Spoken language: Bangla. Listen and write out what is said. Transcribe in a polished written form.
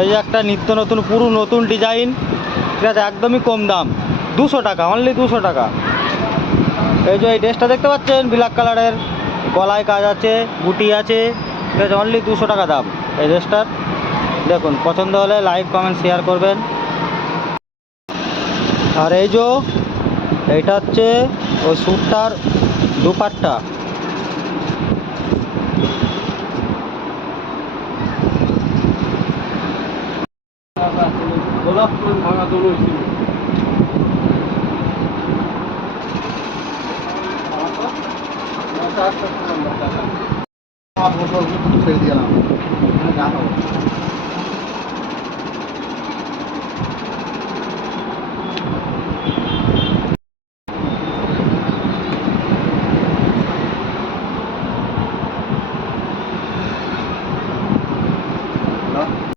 এই যে একটা নিত্য নতুন পুরো নতুন ডিজাইন, ঠিক আছে, একদমই কম দাম, 200 টাকা, অনলি 200 টাকা। এই যে এই ড্রেসটা দেখতে পাচ্ছেন ব্ল্যাক কালারের, গলায় কাজ আছে, বুটি আছে, ঠিক আছে, অনলি 200 টাকা দাম এই ড্রেসটার। দেখুন, পছন্দ হলে লাইক কমেন্ট শেয়ার করবেন। আর এই যে এইটা হচ্ছে ওই স্যুটটার দুপাট্টা। ছেড়ে দিলাম।